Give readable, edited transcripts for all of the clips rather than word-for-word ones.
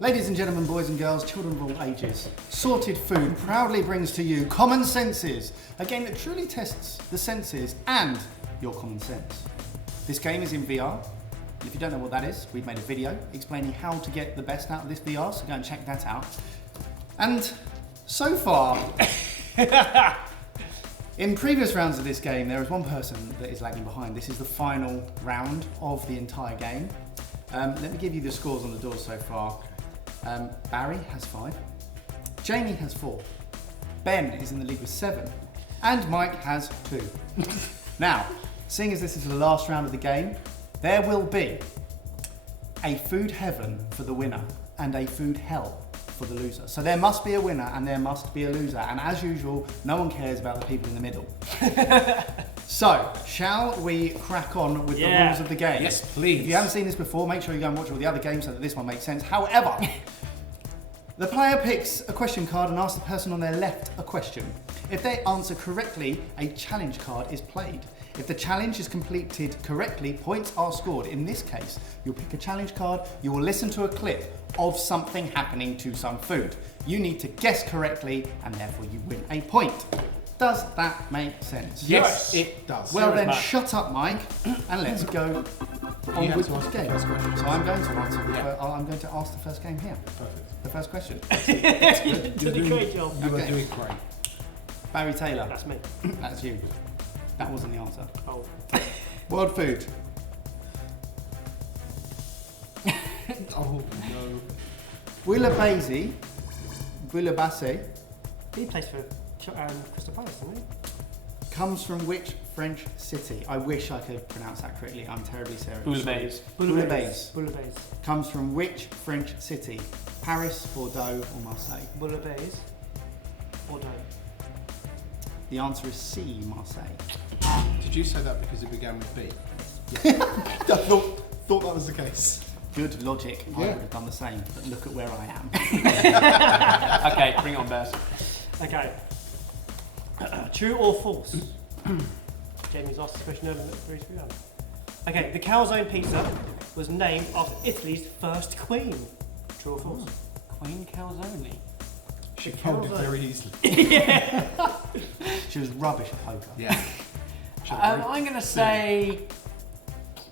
Ladies and gentlemen, boys and girls, children of all ages, Sorted Food proudly brings to you Common Senses, a game that truly tests the senses and your common sense. This game is in VR. If you don't know what that is, we've made a video explaining how to get the best out of this VR, so go and check that out. And so far, in previous rounds of this game, there is one person that is lagging behind. This is the final round of the entire game. Let me give you the scores on the doors so far. Barry has 5, Jamie has 4, Ben is in the lead with 7, and Mike has 2. Now, seeing as this is the last round of the game, there will be a food heaven for the winner and a food hell for the loser. So there must be a winner and there must be a loser, and as usual, no one cares about the people in the middle. So, shall we crack on with the rules of the game? Yes, please. If you haven't seen this before, make sure you go and watch all the other games so that this one makes sense. However, the player picks a question card and asks the person on their left a question. If they answer correctly, a challenge card is played. If the challenge is completed correctly, points are scored. In this case, you'll pick a challenge card, you will listen to a clip of something happening to some food. You need to guess correctly and therefore you win a point. Does that make sense? Yes, it does. Well then, shut up, Mike, and let's go on with the game. So I'm going to answer. I'm going to ask the first game here. Perfect. The first question. You did a great job. You are doing great. Barry Taylor. That's me. That's you. That wasn't the answer. Oh. World food. Oh no. Bouillabaisse. Bouillabaisse He plays for Crystal Palace, doesn't he? comes from which French city? I wish I could pronounce that correctly. I'm terribly serious. Bouillabaisse. Bouillabaisse. Bouillabaisse. Comes from which French city? Paris, Bordeaux, or Marseille? Bouillabaisse. Bordeaux. The answer is C, Marseille. Did you say that because it began with B? I thought that was the case. Good logic. I would have done the same, but look at where I am. Okay, bring it on, Bess. Okay. True or false? Jamie's asked this question earlier. Okay, the calzone pizza was named after Italy's first queen. True or false? Queen calzone. She found it very easily. She was rubbish at poker. Yeah. I'm going to say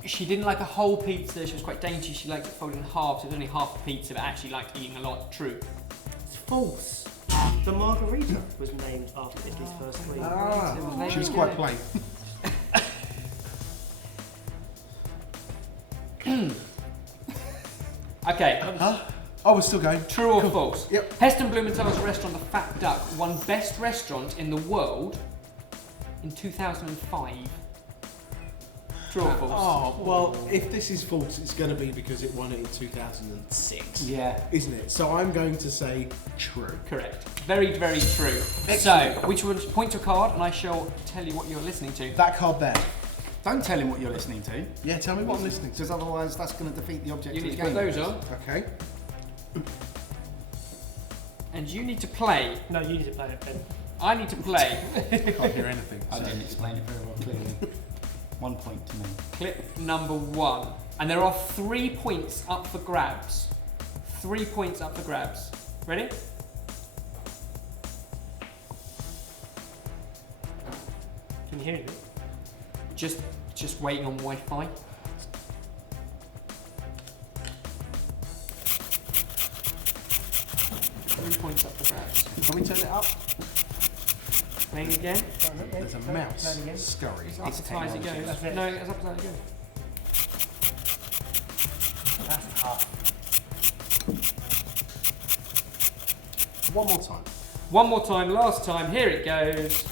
she didn't like a whole pizza. She was quite dainty. She liked it folded in half, so it was only half a pizza, but actually liked eating a lot. True. It's false. The margarita was named after Italy's first queen. She was quite plain. Okay. Oh, we're still going. True or false? Yep. Heston Blumenthal's restaurant, The Fat Duck, won Best Restaurant in the World in 2005. True or false? Oh, well, if this is false, it's going to be because it won it in 2006. Yeah. Isn't it? So I'm going to say true. Correct. Very, very true. So, which one? Point to a card, and I shall tell you what you're listening to. That card there. Don't tell him what you're listening to, Yeah, tell me what I'm listening to. because otherwise that's going to defeat the object You of need the to put game. those on, Okay. and you need to play. No, you need to play it, Ben. I need to play Can't hear anything. I so- didn't explain it very well, clearly. 1 point to me. clip number 1, and there are 3 points up for grabs. 3 points up for grabs. Ready? Can you hear me? Just waiting on Wi-Fi. Three points up for grabs. Can we turn it up? Playing again. There's a mouse scurry. Up as high as it goes. That's it. No, it's up as high as it goes. That's hard. One more time. One more time, last time. Here it goes.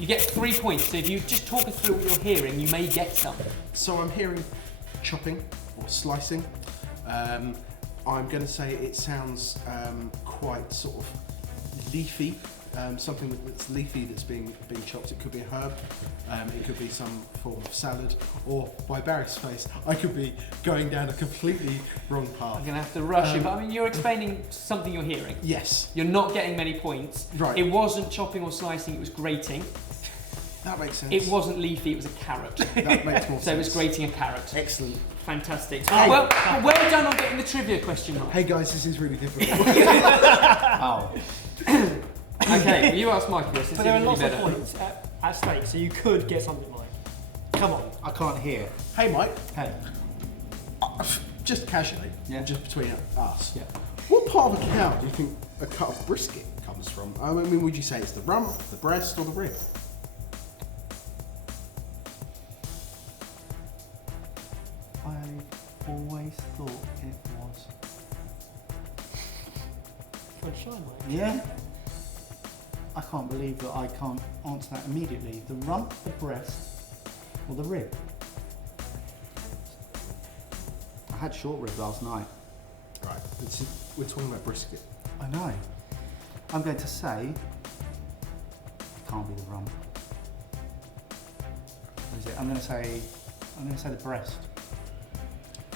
You get 3 points. So if you just talk us through what you're hearing, you may get some. So I'm hearing chopping or slicing. I'm going to say it sounds quite sort of leafy. Something that's leafy that's being chopped. It could be a herb. It could be some form of salad. Or by Barry's face, I could be going down a completely wrong path. I'm going to have to rush you. But I mean, you're explaining something you're hearing. Yes. You're not getting many points. Right. It wasn't chopping or slicing, it was grating. That makes sense. It wasn't leafy, it was a carrot. That makes more sense. So it was grating a carrot. Excellent. Fantastic. Hey. Well done on getting the trivia question right. Hey guys, this is really difficult. Oh, Okay, well, you asked Michael this. But there are lots of better. points at stake, so you could get something right. Come on. I can't hear. Hey Mike, Hey. just casually, Yeah. just between us. Yeah. What part of a cow do you think a cut of brisket comes from? I mean, would you say it's the rump, the breast, or the rib? I've always thought it was. Good shine, mate. Yeah. I can't believe that I can't answer that immediately. The rump, the breast, or the rib? I had short rib last night. Right. We're talking about brisket. I know. I'm going to say it can't be the rump. What is it? I'm going to say the breast.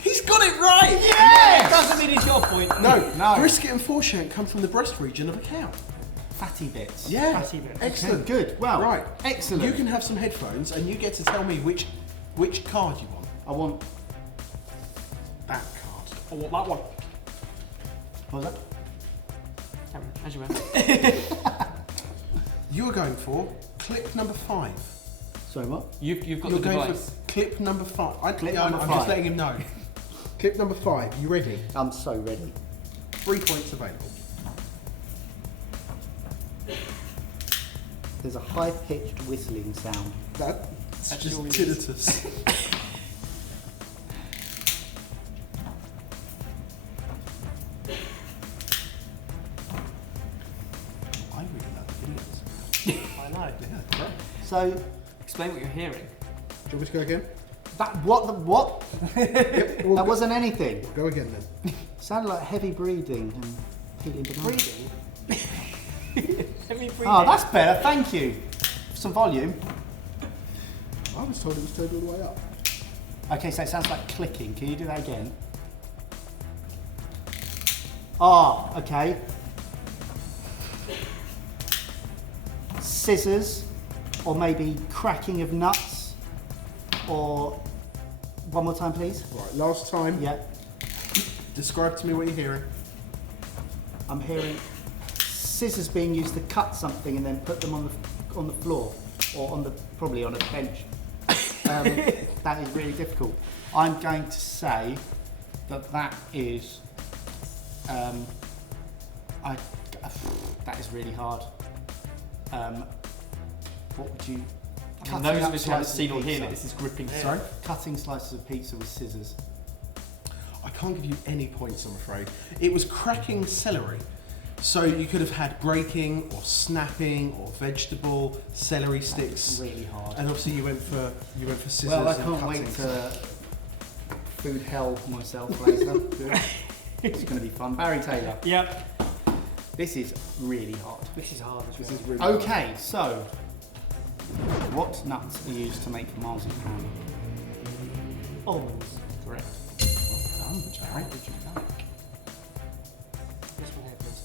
He's got it right. It doesn't mean it's your point. No, No. Brisket and foreshank come from the breast region of a cow. Fatty bits. Yeah. Fatty bits. Excellent. Okay, good. Well, Right. excellent. You can have some headphones, and you get to tell me which card you want. I want. That card. I want that one. What was that? Cameron, as you were. You are going for clip number 5. Sorry, what? You've got You're the going device. for clip number 5. Clip I'm number just 5. letting him know. Clip number 5. You ready? I'm so ready. 3 points available. There's a high-pitched whistling sound. That's That's just your tinnitus. I really love the videos. I know. Yeah, great. So Explain what you're hearing. Do you want me to go again? what? Yep, we'll That go, wasn't anything. go again then. Sounded like heavy breathing and peeling bananas. Breathing. Heavy breathing. Oh, that's better. Thank you. Some volume. I was told it was turned all the way up. Okay, so it sounds like clicking. Can you do that again? Ah, okay. Scissors, or maybe cracking of nuts, or one more time, please. Right, last time. Yeah, Describe to me what you're hearing. I'm hearing scissors being used to cut something and then put them on the floor, or probably on a bench. That is really difficult. I'm going to say that is. That is really hard. What would you? I mean, Cutting those up of us who haven't slices seen of or heard pizza. it, this is gripping. Yeah. Sorry, cutting slices of pizza with scissors. I can't give you any points, I'm afraid. It was cracking celery. So you could have had breaking or snapping or vegetable, celery sticks. Really hard. And obviously you went for scissors Well, I and can't cutting. wait to food hell myself later. It's going to be fun. Barry Taylor, Yep. this is really hard. This is hard as This well. is really Okay, so what nuts are used to make marzipan? Almonds. Correct. Well done, Barry. Did you know? This one here, please.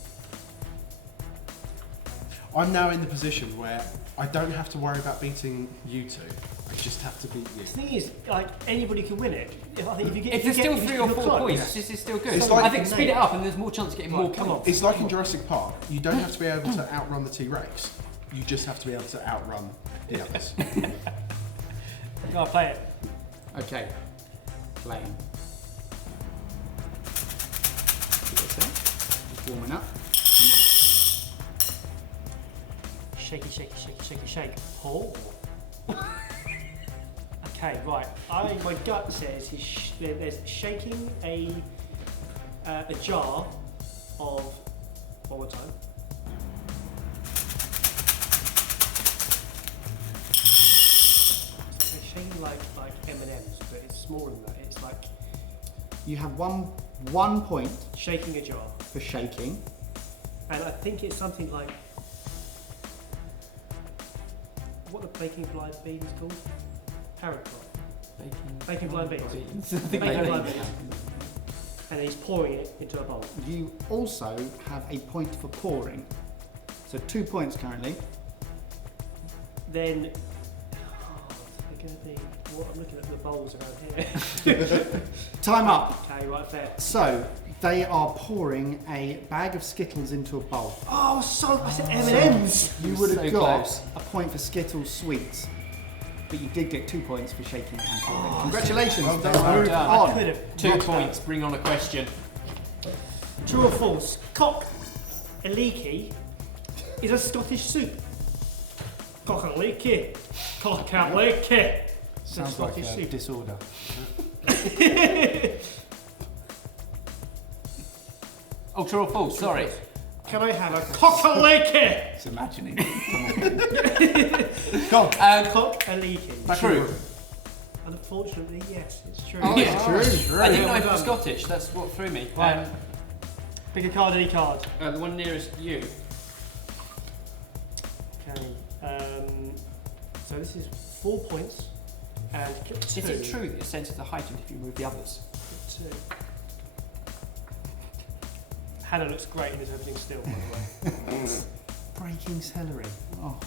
I'm now in the position where I don't have to worry about beating you two. I just have to beat you. The thing is, like, anybody can win it. I think if you get, If there's you still get, 3 or you're 4 close. points, this is still good. It's like- I think speed it up and there's more chance of getting more Right, come points. on. It's like in Jurassic Park. You don't have to be able to outrun the T-Rex. You just have to be able to outrun the others. Go on, play it. Okay, playing. Just warming up. Shaky, shaky, shaky, shaky, shake. Oh. Okay, right. My gut says there's shaking a jar of. One more time. So it's shaking like M&Ms, but it's smaller than that. It's like You have one point shaking a jar, for shaking. and I think it's something like what the baking blind bean is called. Parent plant. Baking blind beans. I think Baking they- blind beans. And he's pouring it into a bowl. You also have a point for pouring. So 2 points currently. Then what I'm looking at the bowls around here. Time up. Okay, right, fair. So, they are pouring a bag of Skittles into a bowl. Oh, so I said M&M's. You would have So got close. a point for Skittles sweets, but you did get 2 points for shaking and pouring. Congratulations. well done. Let's move done. I on. could have. 2 points. Bring on a question. True or false? Cock a leaky is a Scottish soup. Cock a leaky. Cock a leaky. Sounds like Scottish a soup. disorder. Oh, true or false? Sorry. Can I have a cock a leaky? It's imagining. Come on. Cock a leaky. True. Unfortunately, yes, it's true. Oh, Yeah. it's true. I didn't know well if it was done. Scottish. That's what threw me. Right. Pick a card, any card. The one nearest you. Okay. So this is 4 points. And two. Is it true that your senses are heightened if you remove the others? 2. Hannah looks great in this opening still, by the way. Breaking celery. Oh.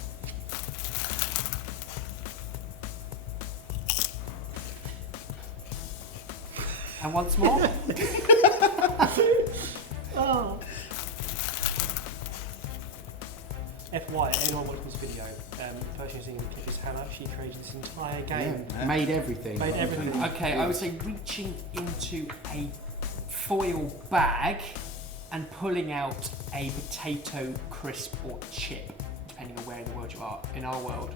And once more. Oh. FYI, anyone watching this video, the person who's in the clip is Hannah. She created this entire game. Yeah. Made everything. Made everything. Okay, I would say reaching into a foil bag and pulling out a potato crisp or chip, depending on where in the world you are. In our world,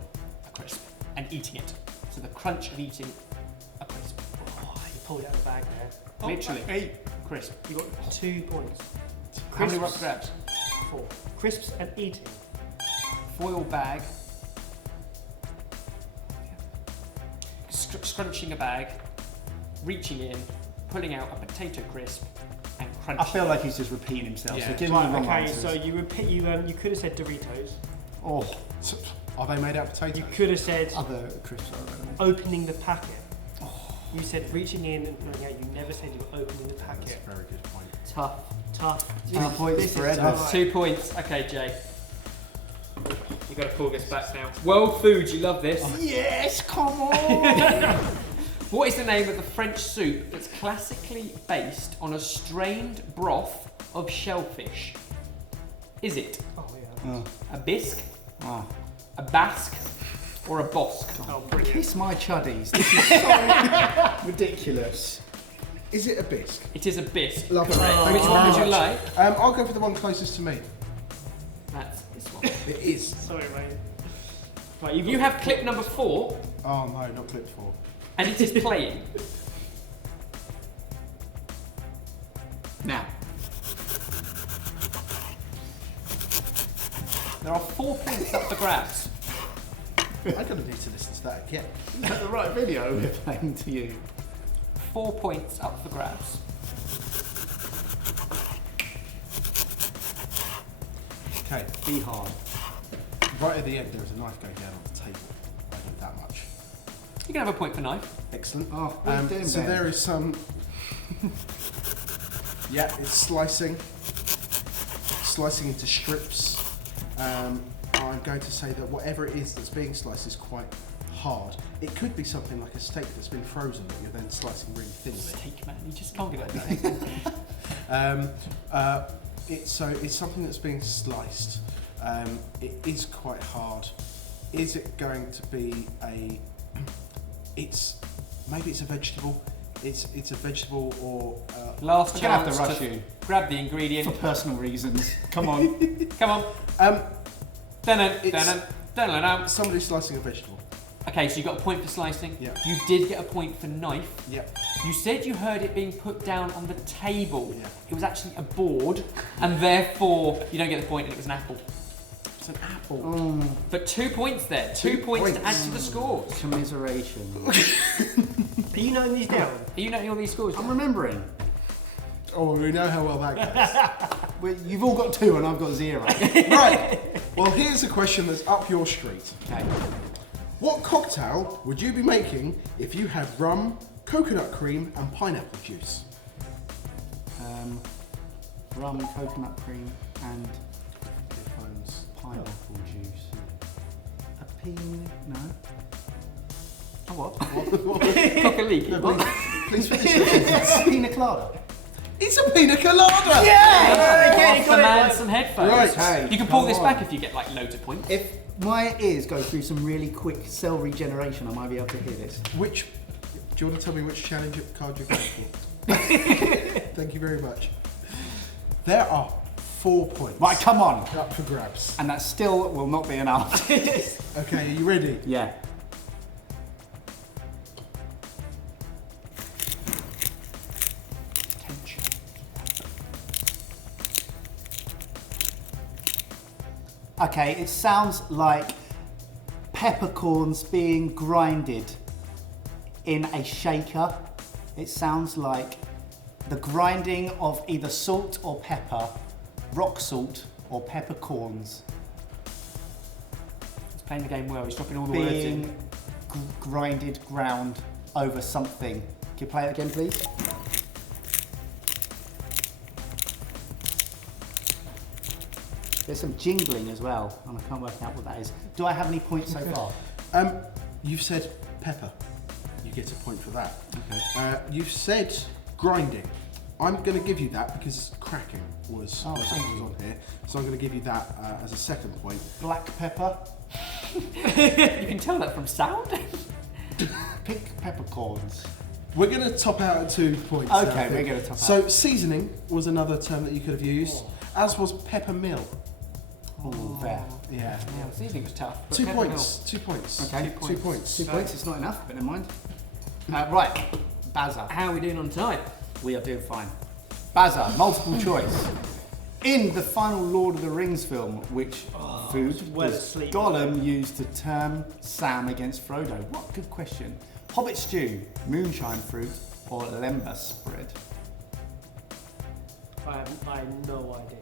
a crisp, and eating it. So the crunch of eating a crisp. Oh, you pulled it out of the bag there. Literally, crisp. You got 2 points. How many Crisps. rock grabs? 4. Crisps and eating. Foil bag. Scrunching a bag, reaching in, pulling out a potato crisp, and crunching. I feel like he's just repeating himself. Yeah. So give him the wrong Okay, answers. so you repeat. You could have said Doritos. Oh, So, are they made out of potatoes? You could have said other crisps are available. opening the packet. You said reaching in and pulling out. You never said you were opening the That's packet. a very good point. Tough. Tough. 2 points This for is Edward. tough. 2 points. Okay, Jay. You got to pull this back now. World Foods, you love this. Yes, come on. What is the name of the French soup that's classically based on a strained broth of shellfish? Is it Oh yeah. a bisque, Oh. a basque, or a bosque? Oh, brilliant. Kiss my chuddies. This is so ridiculous. Is it a bisque? It is a bisque. Lovely. Correct. Thank Which you one very would you much. like? I'll go for the one closest to me. That's this one. It is. Sorry, mate. Right, You have clip number 4, Oh no, not clip 4. and it is playing. Now, There are 4 points up for grabs. I'm gonna need to listen to that again. is that the right video we're playing to you? 4 points up for grabs. Okay, Be hard. right at the end there is a knife going down on the table. I know that much. You can have a point for knife. Excellent. Oh, what are you doing, So Ben? there is some. Yeah, it's slicing into strips. I'm going to say that whatever it is that's being sliced is quite hard. It could be something like a steak that's been frozen that you're then slicing really thinly. Steak, man. You just can't get that. It's something that's being sliced. It is quite hard. Is it going to be a? Maybe it's a vegetable. It's a vegetable or. Last I'm gonna have chance to rush to you grab the for ingredient. personal reasons. Come on. Come on. Dun-dun. Somebody's slicing a vegetable. Okay, so you got a point for slicing. Yeah. You did get a point for knife. Yep. You said you heard it being put down on the table. Yeah. It was actually a board, and therefore you don't get the point, and it was an apple. It's an apple. Oh, But 2 points there. 2 points to add to the scores. commiseration. Are you noting these down? Are you noting all these scores? I'm remembering. Oh, we know how well that goes. Well, you've all got 2 and I've got 0. Right. Well, here's a question that's up your street. Okay. What cocktail would you be making if you had rum, coconut cream, and pineapple juice? Rum, coconut cream, and pineapple juice. A pina? No. A what? What? Cock-a-leaky. No, What? please finish your sentence. Pina colada. It's a pina colada! Off the man some headphones. Right. Hey, You can pull come this on. back if you get like loads of points. If my ears go through some really quick cell regeneration, I might be able to hear this. Do you want to tell me which challenge card you're going for? Thank you very much. There are 4 points. Right, come on. Up for grabs. And that still will not be enough. Okay, are you ready? Yeah. Tension. Okay, it sounds like peppercorns being grinded in a shaker. It sounds like the grinding of either salt or pepper, rock salt or peppercorns He's playing the game well. He's dropping all the words in. being ground over something. Can you play it again, please? There's some jingling as well, and I can't work out what that is. Do I have any points so far? You've said pepper. You get a point for that. Okay. You've said grinding. I'm going to give you that because cracking was thank you. on here. So I'm going to give you that as a second point. Black pepper, You can tell that from sound. pick peppercorns. We're going to top out at 2 points. Okay, I think. we're going to top out. So seasoning was another term that you could have used, as was peppermill. Oh, there. Yeah. Yeah, seasoning was tough. but 2 pepper points. 2 points. Okay. 2 points. 2 points, it's not enough, but never mind. Right, Bazza. How are we doing on time? We are doing fine. Bazza, multiple choice. In the final Lord of the Rings film, which food well does asleep. Gollum use to turn Sam against Frodo? What good question. Hobbit stew, moonshine fruit, or lembas spread? I have no idea.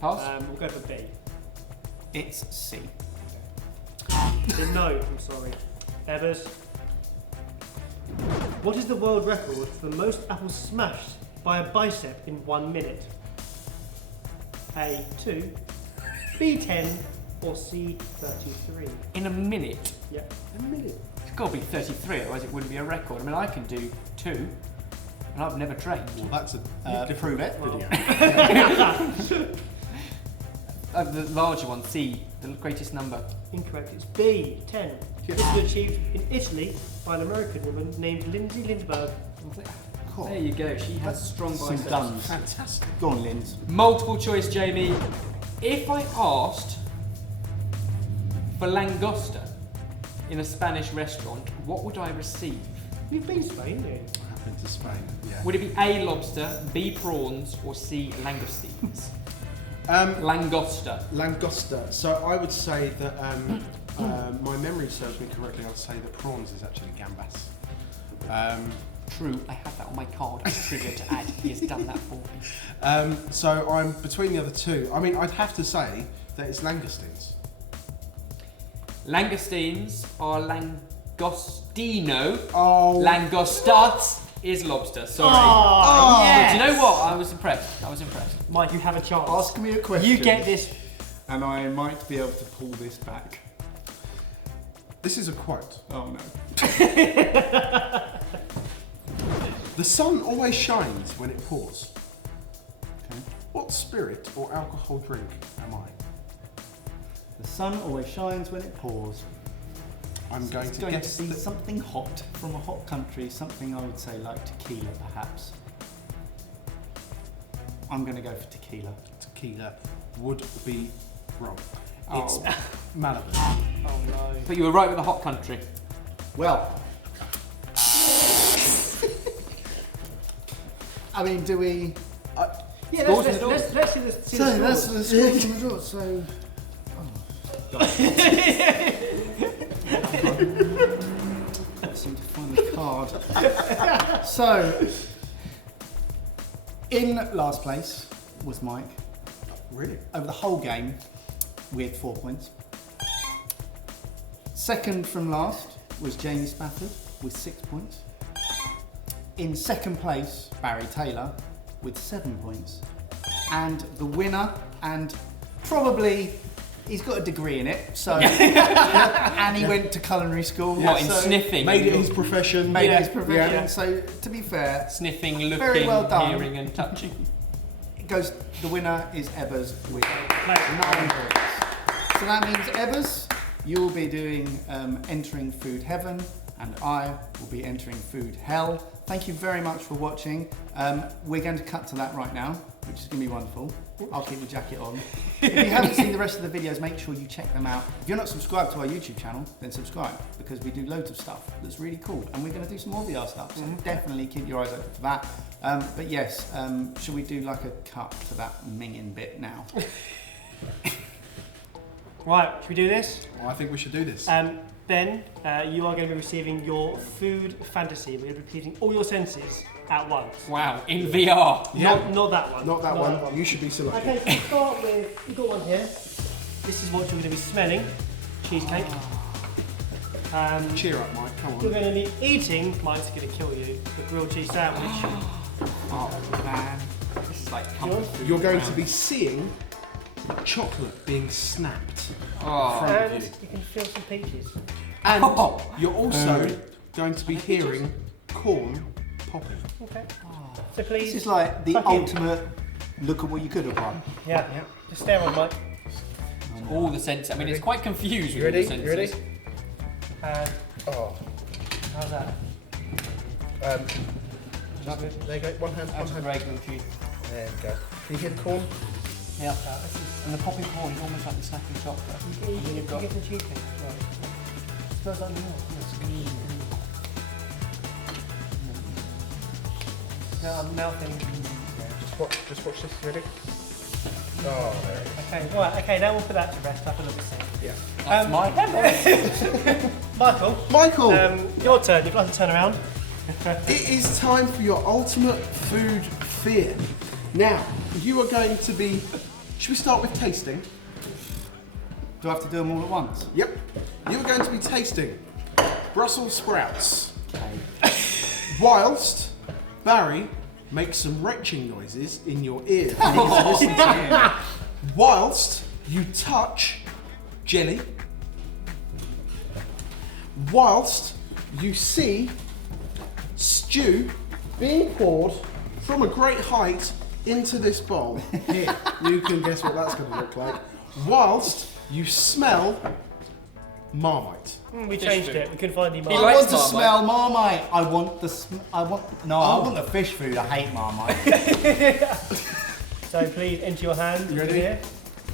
Pass? We'll go for B. It's C. No, I'm sorry. Evers. What is the world record for most apples smashed by a bicep in 1 minute? A 2, B 10, or C 33? In a minute. Yeah, a minute. It's got to be 33, otherwise it wouldn't be a record. I mean, I can do 2, and I've never trained. Well, that's a Prove it. video. The larger one, C, the greatest number. Incorrect. It's B 10. This was achieved in Italy by an American woman named Lindsay Lindbergh. Cool. There you go. She has strong Some biceps. guns. Fantastic. Go on, Linz. Multiple choice, Jamie. If I asked for langosta in a Spanish restaurant, what would I receive? You've been to Spain, haven't you? I've been to Spain. Yeah. Would it be A, lobster, B, prawns, or C, langoustines? Langosta. Langosta. So I would say that my memory serves me correctly. I'd say that prawns is actually gambas. True, I have that on my card as a trigger to add. He has done that for me. So I'm between the other two. I mean, I'd have to say that it's langoustines. Langoustines are langostino. Oh. Langostas is lobster. Sorry. Oh, But you know what? I was impressed. Mike, you have a chance. Ask me a question. You get this. And I might be able to pull this back. This is a quote. Oh no. The sun always shines when it pours. Okay. What spirit or alcohol drink am I? The sun always shines when it pours. I'm going It's to going to guess be that something hot from a hot country, something I would say like tequila perhaps. I'm going to go for tequila. tequila would be wrong. Oh. It's Malibu. Oh no. But you were right with the hot country. Well, I mean, do we? Yeah, Scores let's in the see the So that's the scores on the draw. So, I seem to find the card. So, in last place was Mike. Really? Over the whole game, we had 4 points. Second from last was Jamie Spafford with 6 points. In second place, Barry Taylor with 7 points. And the winner, and probably he's got a degree in it, so and he went to culinary school. What, in so sniffing? Made it his profession. Made Yeah. his profession. Yeah. So to be fair, Sniffing, looking, Very well done. hearing and touching. it goes. The winner is Ebbers with Mate, 9 points. So that means Ebbers, you'll be doing entering food heaven, and I will be entering food hell. Thank you very much for watching. We're going to cut to that right now, which is going to be wonderful. I'll keep the jacket on. If you haven't seen the rest of the videos, make sure you check them out. If you're not subscribed to our YouTube channel, then subscribe, because we do loads of stuff that's really cool, and we're going to do some more VR stuff, so definitely keep your eyes open for that. But yes, should we do like a cut to that minging bit now? Right, should we do this? I think we should do this. Ben, you are going to be receiving your food fantasy. We're going to be pleasing all your senses at once. Wow, in VR. Not that one. Not that one. You should be selected. Okay, so start with, you've got one here. This is what you're going to be smelling. Cheesecake. Cheer up, Mike. Come You're on. going to be eating, mine's going to kill you, the grilled cheese sandwich. Oh man. This is like Yours? comfort food. You're going to be seeing chocolate being snapped Oh. in front of And you. you can feel some peaches. And you're also going to be hearing corn popping. Okay. So This please, is like the Fuck it. ultimate look at what you could have won. yeah, just stare on Mike. All the senses. I mean, it's quite confused You with ready? all the You ready? senses. And Oh. how's that? There you go. One hand. One That's hand. great grilled cheese. There we go. Can you hear the corn? Yeah. And the popping corn is almost like the snapping chocolate. You get the cheesecake as well. Smells like milk. No, I'm mouthing. Just watch this. You ready? Oh, there it is. Okay, right, okay, now we'll put that to rest. I've a little bit sick. Yeah. That's my Michael, Michael, your turn. You'd like to turn around. it is time for your ultimate food fear. Now, you are going to be. Should we start with tasting? Do I have to do them all at once? Yep. You are going to be tasting Brussels sprouts, whilst Barry makes some retching noises in your ear. for you to listen to. Whilst you touch jelly, whilst you see stew being poured from a great height into this bowl. Here, you can guess what that's going to look like. Whilst you smell Marmite. We changed it. We couldn't find the He I mark. likes want to Marmite. smell Marmite. I want the I want the fish food. I hate Marmite. So please enter your hand. You ready? Here.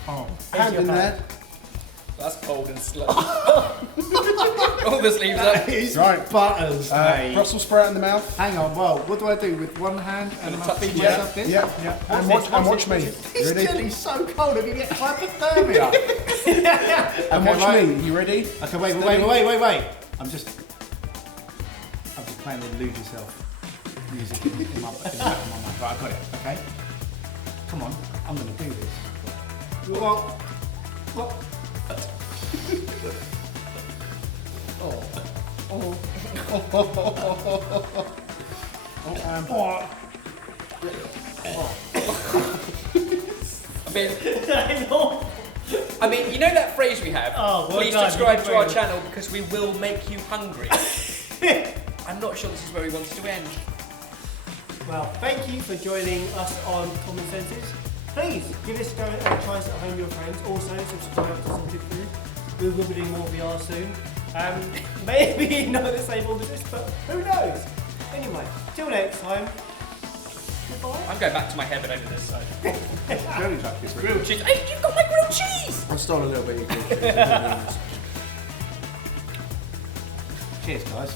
Oh, Into hand your in hand. there. That's cold and slow. All the sleeves up. It's Right. butters, mate. Brussels sprout in the mouth. Hang on. Well, what do I do with one hand and my touch feet it. myself this? Yeah. And watch me. This You ready? jelly's so cold. I'm gonna get hypothermia. And Okay, watch right. me. You ready? Okay, wait. I'm just playing the lose yourself music in my mind. Right, I got it. Okay. Come on, I'm gonna do this. Well, what? I mean, you know that phrase we have? Oh, well Please done, subscribe you to our did channel because we will make you hungry. I'm not sure this is where we wanted to end. Well, thank you for joining us on Common Senses. Please give this a go and try this at home with your friends. Also, subscribe to Salted Food. We will be doing more VR soon. Maybe not the same audience, but who knows? Anyway, till next time. Goodbye. I'm going back to my heaven over this. So. Jelly jacket. Grilled cheese. Hey, you've got my grilled cheese! I stole a little bit of your grilled cheese. Cheers, guys.